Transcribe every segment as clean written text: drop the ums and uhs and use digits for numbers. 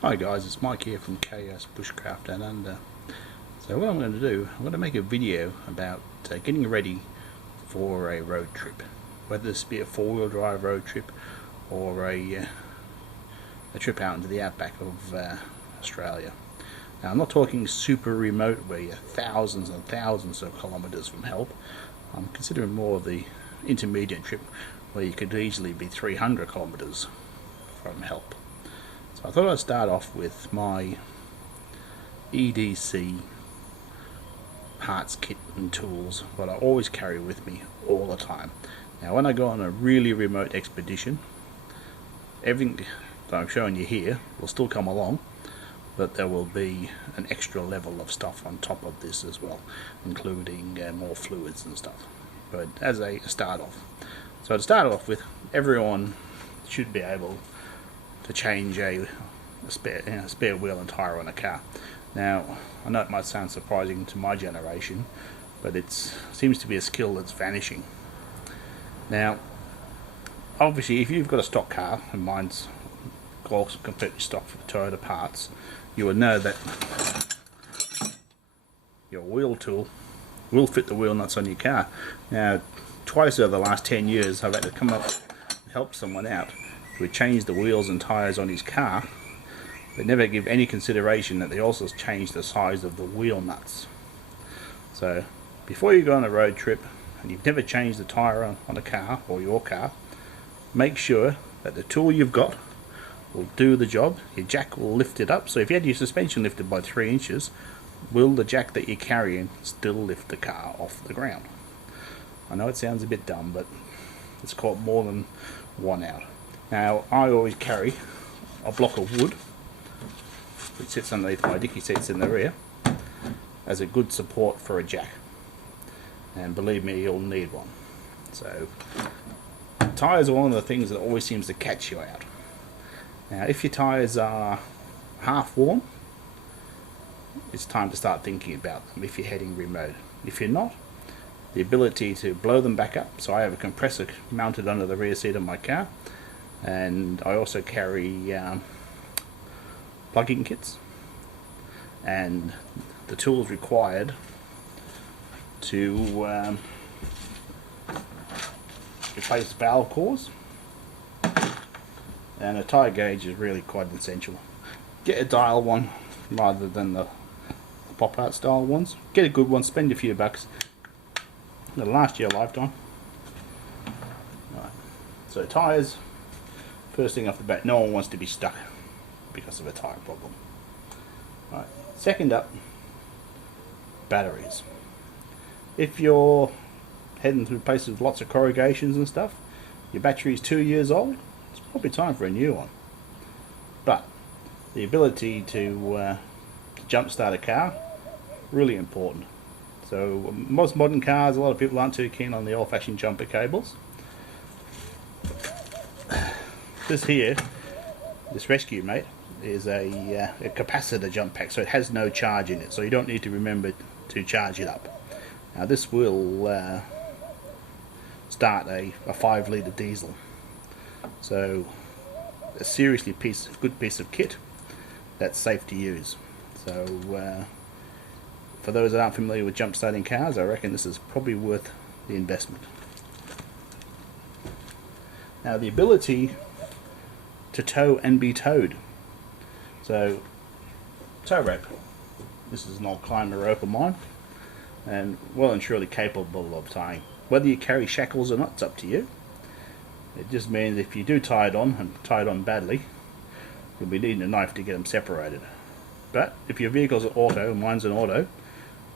Hi guys, it's Mike here from KS Bushcraft Down Under. So what I'm going to do, I'm going to make a video about getting ready for a road trip, whether this be a four-wheel drive road trip or a trip out into the outback of Australia. Now I'm not talking super remote where you're thousands and thousands of kilometres from help. I'm considering more of the intermediate trip where you could easily be 300 kilometres from help. So I thought I'd start off with my EDC parts kit and tools, what I always carry with me all the time. Now when I go on a really remote expedition, everything that I'm showing you here will still come along, but there will be an extra level of stuff on top of this as well, including more fluids and stuff. But as a start off, so to start off with, everyone should be able to change a spare wheel and tyre on a car. Now, I know it might sound surprising to my generation, but it seems to be a skill that's vanishing. Now, obviously, if you've got a stock car, and mine's also completely stock for Toyota parts, you will know that your wheel tool will fit the wheel nuts on your car. Now, twice over the last 10 years, I've had to come up and help someone out who would change the wheels and tyres on his car, but never give any consideration that they also change the size of the wheel nuts. So before you go on a road trip and you've never changed the tyre on a car or your car, make sure that the tool you've got will do the job. Your jack will lift it up. So if you had your suspension lifted by 3 inches, will the jack that you're carrying still lift the car off the ground? I know it sounds a bit dumb, but it's caught more than one out. Now, I always carry a block of wood which sits underneath my dicky seats in the rear as a good support for a jack, and believe me, you'll need one. So tyres are one of the things that always seems to catch you out. Now if your tyres are half worn, it's time to start thinking about them if you're heading remote. If you're not, the ability to blow them back up. So I have a compressor mounted under the rear seat of my car, and I also carry plug-in kits and the tools required to replace valve cores, and a tyre gauge is really quite essential. Get a dial one rather than the pop out style ones. Get a good one, spend a few bucks, it'll last you a lifetime. Right. So tyres, first thing off the bat, no one wants to be stuck because of a tyre problem. Right. Second up, batteries. If you're heading through places with lots of corrugations and stuff, your battery is 2 years old, it's probably time for a new one. But the ability to jump start a car, really important. So most modern cars, a lot of people aren't too keen on the old-fashioned jumper cables. This here, this Rescue Mate, is a capacitor jump pack, so it has no charge in it, so you don't need to remember to charge it up. Now this will start a 5 litre diesel, so a seriously good piece of kit that's safe to use. So for those that aren't familiar with jump starting cars, I reckon this is probably worth the investment. Now the ability to tow and be towed. So tow rope. This is an old climber rope of mine, and well and truly capable of tying. Whether you carry shackles or not, it's up to you. It just means if you do tie it on, and tie it on badly, you'll be needing a knife to get them separated. But if your vehicle's an auto, and mine's an auto,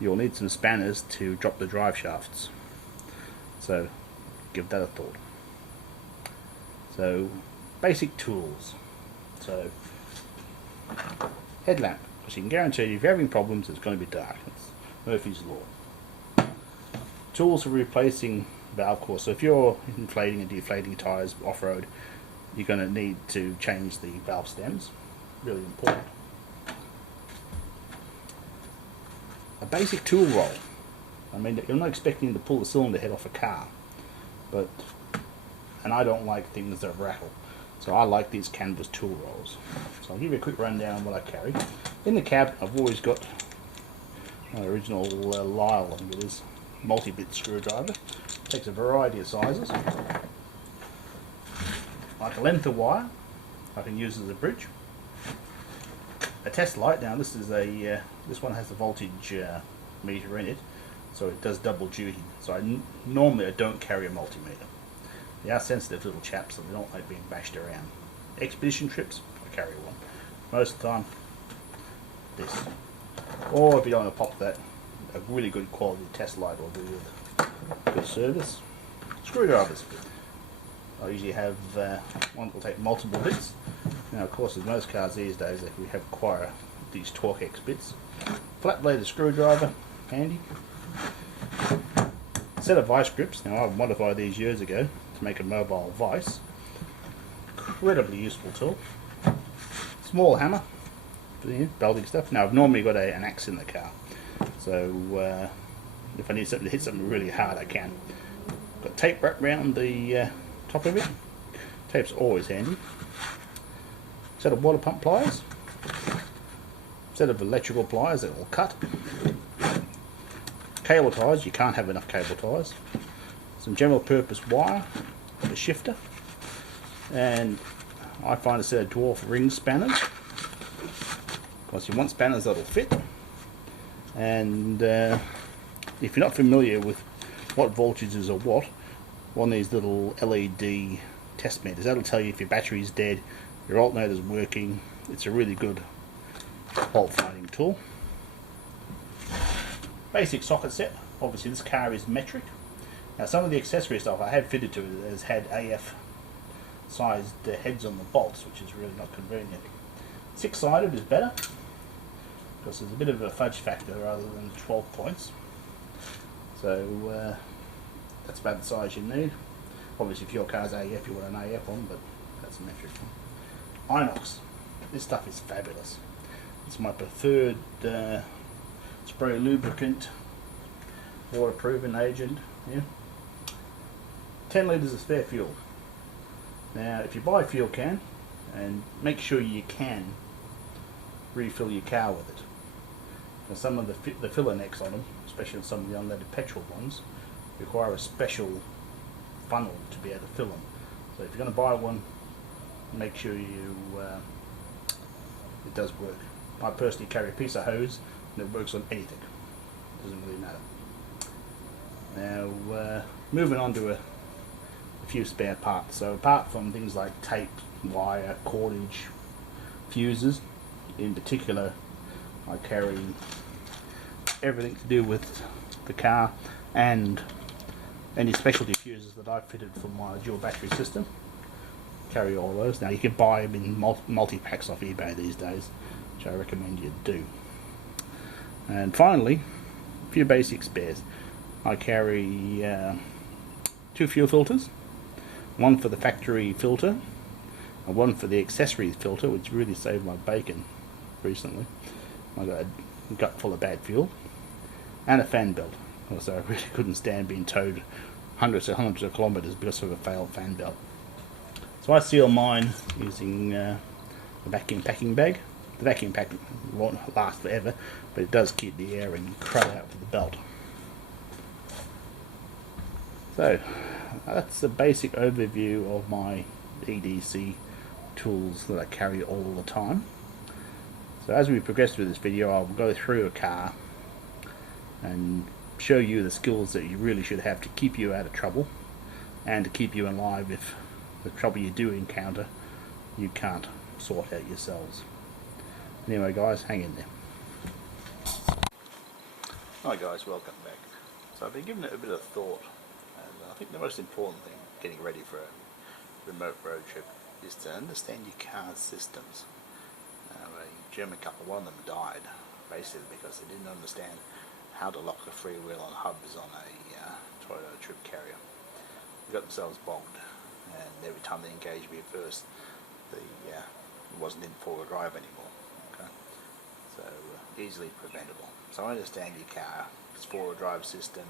you'll need some spanners to drop the drive shafts. So give that a thought. So basic tools. So headlamp, because you can guarantee you if you're having problems it's going to be dark. It's Murphy's Law. Tools for replacing valve cores. So if you're inflating and deflating tyres off-road, you're going to need to change the valve stems. Really important. A basic tool roll. I mean, you're not expecting to pull the cylinder head off a car, but, and I don't like things that rattle. So I like these canvas tool rolls. So I'll give you a quick rundown on what I carry. In the cab I've always got my original Lyle, I think it is, multi-bit screwdriver. Takes a variety of sizes. Like a length of wire I can use as a bridge. A test light. Now this is a this one has a voltage meter in it, so it does double duty. So normally I don't carry a multimeter. They are sensitive little chaps, so they don't like being bashed around. Expedition trips, I carry one. Most of the time, this. Or if you don't want to pop that, a really good quality test light will do with good service. Screwdrivers. I usually have one that will take multiple bits. Now of course with most cars these days we have require these Torx bits. Flat bladed screwdriver, handy. Set of vice grips. Now I modified these years ago to make a mobile vice. Incredibly useful tool. Small hammer for the belting stuff. Now I've normally got an axe in the car, so if I need something to hit something really hard I can. Got tape wrapped around the top of it. Tape's always handy. Set of water pump pliers. Set of electrical pliers that will cut. Cable ties, you can't have enough cable ties. Some general purpose wire for the shifter. And I find a set of dwarf ring spanners. Of course you want spanners that'll fit. And if you're not familiar with what voltages are what, one of these little LED test meters, that'll tell you if your battery's dead, your alternator's working. It's a really good fault finding tool. Basic socket set. Obviously this car is metric. Now some of the accessory stuff I have fitted to it has had AF sized heads on the bolts, which is really not convenient. 6-sided is better because there's a bit of a fudge factor rather than 12 points. So that's about the size you need. Obviously if your car's AF you want an AF one, but that's a metric one. Inox. This stuff is fabulous. It's my preferred spray lubricant, waterproofing agent. Yeah. 10 litres of spare fuel. Now if you buy a fuel can, and make sure you can refill your car with it. Now some of the filler necks on them, especially some of the unleaded petrol ones, require a special funnel to be able to fill them. So if you're going to buy one, make sure you it does work. I personally carry a piece of hose and it works on anything. Doesn't really matter. Now moving on to a few spare parts. So apart from things like tape, wire, cordage, fuses, in particular I carry everything to do with the car and any specialty fuses that I've fitted for my dual battery system. Carry all those. Now you can buy them in multi-packs off eBay these days, which I recommend you do. And finally, a few basic spares. I carry 2 fuel filters, one for the factory filter and one for the accessories filter, which really saved my bacon recently. I got a gut full of bad fuel, and a fan belt. Also I really couldn't stand being towed hundreds and hundreds of kilometers because of a failed fan belt. So I seal mine using the vacuum packing bag. The vacuum pack won't last forever, but it does keep the air and crud out of the belt. So that's the basic overview of my EDC tools that I carry all the time. So as we progress through this video, I'll go through a car and show you the skills that you really should have to keep you out of trouble and to keep you alive if the trouble you do encounter you can't sort out yourselves. Anyway guys, hang in there. Hi guys, welcome back. So I've been giving it a bit of thought, and I think the most important thing getting ready for a remote road trip is to understand your car's systems. A German couple, one of them died basically because they didn't understand how to lock the freewheel on hubs on a Toyota Trip Carrier. They got themselves bogged, and every time they engaged me at first, it wasn't in four-wheel drive anymore. Okay, so easily preventable. So I understand your car, its four-wheel drive system,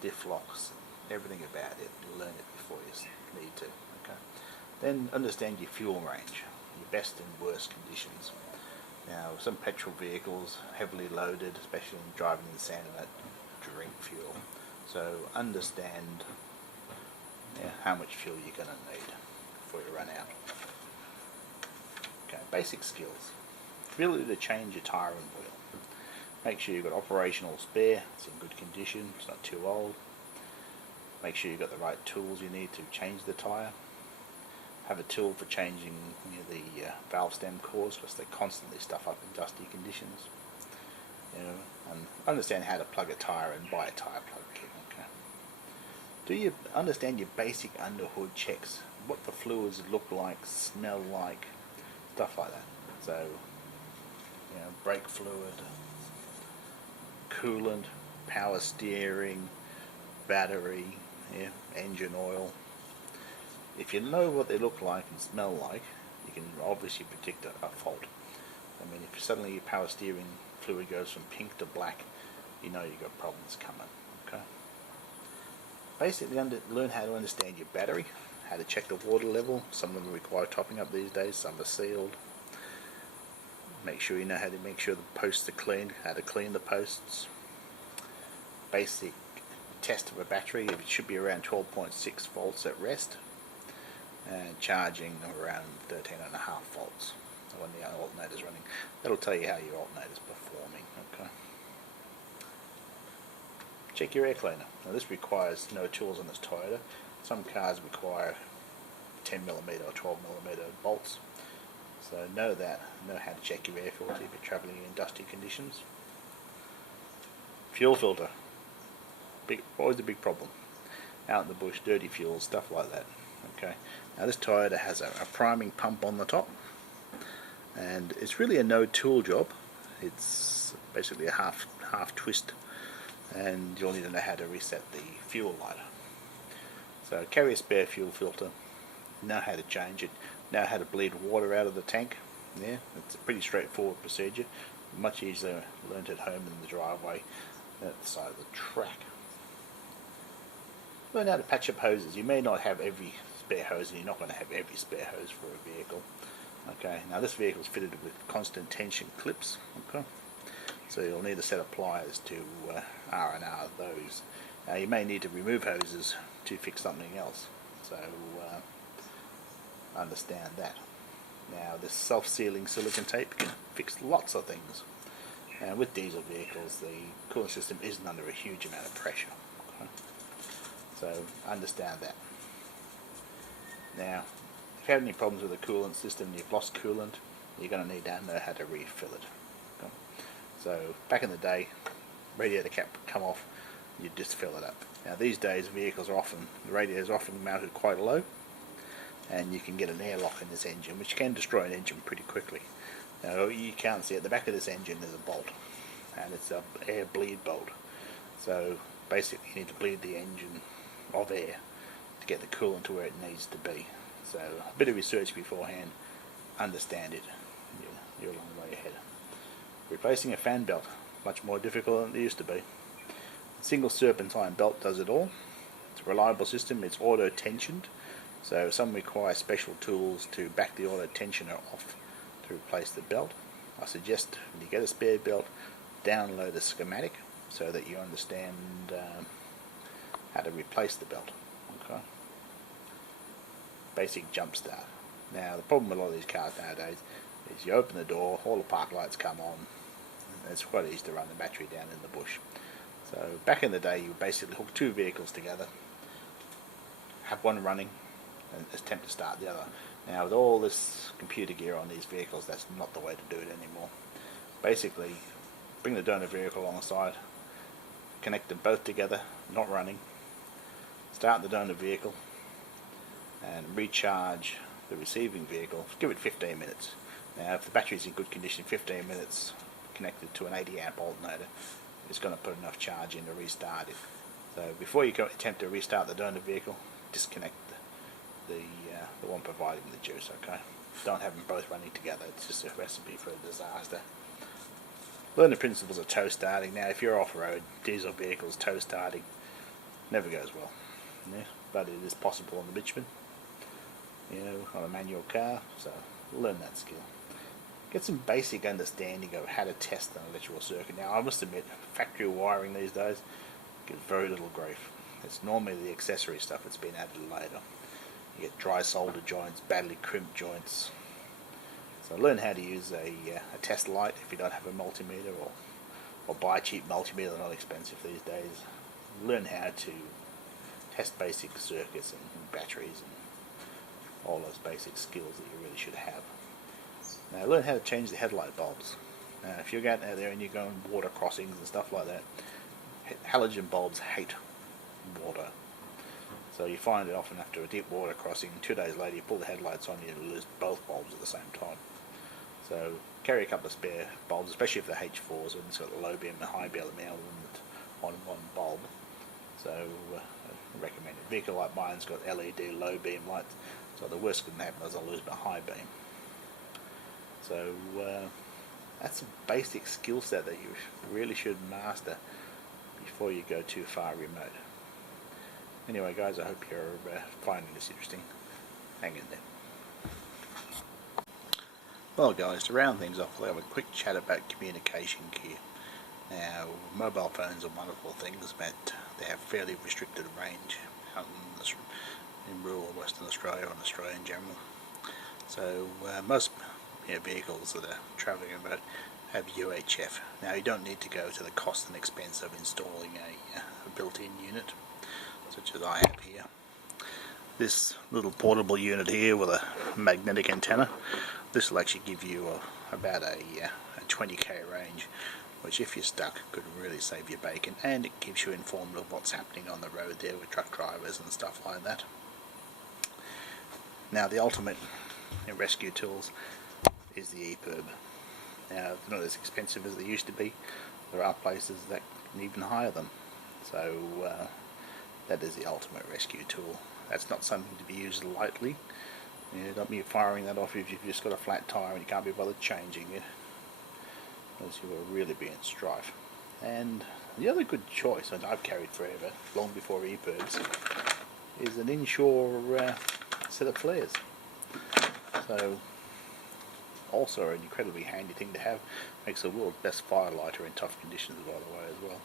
diff locks, everything about it. You'll learn it before you need to. Okay, Then understand your fuel range, your best and worst conditions. Now, some petrol vehicles, heavily loaded, especially in driving in the sand, and that drink fuel. So understand how much fuel you're going to need before you run out. Okay, basic skills. Ability to change your tyre and wheel. Make sure you've got operational spare, it's in good condition, it's not too old. Make sure you've got the right tools you need to change the tyre. Have a tool for changing the valve stem cores, because they constantly stuff up in dusty conditions. And understand how to plug a tyre and buy a tyre plug kit. Okay. Do you understand your basic underhood checks? What the fluids look like, smell like, stuff like that. So, brake fluid, coolant, power steering, battery, engine oil. If you know what they look like and smell like, you can obviously predict a fault. I mean, if suddenly your power steering fluid goes from pink to black, you know you've got problems coming. Okay. Basically, learn how to understand your battery, how to check the water level. Some of them require topping up these days, some are sealed. Make sure you know how to make sure the posts are cleaned, how to clean the posts. Basic test of a battery, it should be around 12.6 volts at rest, and charging around 13.5 volts when the alternator's running. That'll tell you how your alternator's performing. Okay. Check your air cleaner. Now this requires no tools on this Toyota. Some cars require 10mm or 12mm bolts. So know how to check your air filter if you're travelling in dusty conditions. Fuel filter. Always a big problem. Out in the bush, dirty fuel, stuff like that. Okay. Now this Toyota has a priming pump on the top, and it's really a no tool job. It's basically a half twist, and you'll need to know how to reset the fuel lighter. So carry a spare fuel filter, know how to change it, know how to bleed water out of the tank. Yeah, it's a pretty straightforward procedure. Much easier learnt at home in the driveway than at the side of the track. Learn how to patch up hoses. You may not have every spare hose, and you're not going to have every spare hose for a vehicle. Okay, now this vehicle is fitted with constant tension clips. Okay, so you'll need a set of pliers to R&R those. Now you may need to remove hoses to fix something else, so understand that. Now this self-sealing silicone tape can fix lots of things, and with diesel vehicles the cooling system isn't under a huge amount of pressure. Okay? So understand that. Now, if you have any problems with the coolant system and you've lost coolant, you're going to need to know how to refill it. Okay? So back in the day, radiator cap would come off, you'd just fill it up. Now these days the radiators are often mounted quite low, and you can get an airlock in this engine, which can destroy an engine pretty quickly. Now you can't see at the back of this engine there's a bolt, and it's an air bleed bolt. So basically you need to bleed the engine of air to get the coolant to where it needs to be. So a bit of research beforehand, understand it, you're a long way ahead. Replacing a fan belt, much more difficult than it used to be. Single serpentine belt does it all. It's a reliable system, it's auto tensioned, so some require special tools to back the auto tensioner off to replace the belt. I suggest when you get a spare belt, download a schematic so that you understand how to replace the belt. Okay. Basic jump start. Now the problem with a lot of these cars nowadays is you open the door, all the park lights come on, and it's quite easy to run the battery down in the bush. So back in the day you would basically hook two vehicles together, have one running, and attempt to start the other. Now with all this computer gear on these vehicles, that's not the way to do it anymore. Basically, bring the donor vehicle alongside, connect them both together, not running, start the donor vehicle, and recharge the receiving vehicle. Give it 15 minutes. Now if the battery's in good condition, 15 minutes connected to an 80 amp alternator, it's going to put enough charge in to restart it. So before you attempt to restart the donor vehicle, disconnect the one providing the juice. Okay, don't have them both running together. It's just a recipe for a disaster. Learn the principles of tow starting. Now if you're off-road, diesel vehicles, tow starting never goes well. Yeah, but it is possible on the bitumen. on a manual car, so learn that skill. Get some basic understanding of how to test an electrical circuit. Now I must admit, factory wiring these days gets very little grief. It's normally the accessory stuff that's been added later. You get dry solder joints, badly crimped joints. So learn how to use a test light if you don't have a multimeter, or buy a cheap multimeter. They're not expensive these days. Learn how to test basic circuits and batteries and all those basic skills that you really should have. Now learn how to change the headlight bulbs. Now if you're going out there and you're going water crossings and stuff like that, halogen bulbs hate water. So you find it often after a deep water crossing, 2 days later you pull the headlights on, you lose both bulbs at the same time. So carry a couple of spare bulbs, especially if they're H4s, and it's got a low beam and high beam element on one bulb. So I recommend a vehicle like mine's got LED low beam lights, so the worst that can happen is I'll lose my high beam. So that's a basic skill set that you really should master before you go too far remote. Anyway guys, I hope you're finding this interesting. Hang in there. Well guys, to round things off, we'll have a quick chat about communication gear. Now, mobile phones are wonderful things, but they have fairly restricted range out in rural Western Australia and Australia in general. So most vehicles that are travelling about have UHF. Now you don't need to go to the cost and expense of installing a built-in unit, such as I have here. This little portable unit here with a magnetic antenna, this will actually give you about a 20k range, which if you're stuck could really save you bacon, and it keeps you informed of what's happening on the road there with truck drivers and stuff like that. Now the ultimate rescue tools is the EPIRB. Now they're not as expensive as they used to be. There are places that can even hire them. So that is the ultimate rescue tool. That's not something to be used lightly. Don't be firing that off if you've just got a flat tyre and you can't be bothered changing it, because you will really be in strife. And the other good choice, and I've carried forever, long before EPIRBs, is an inshore set of flares. So also an incredibly handy thing to have. Makes the world's best fire lighter in tough conditions, by the way, as well.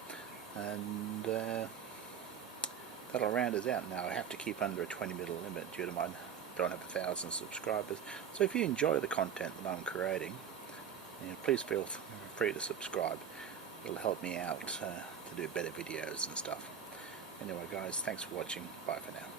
And that'll round us out. Now I have to keep under a 20-minute limit due to my don't have 1,000 subscribers. So if you enjoy the content that I'm creating, please feel free to subscribe. It'll help me out to do better videos and stuff. Anyway guys, thanks for watching. Bye for now.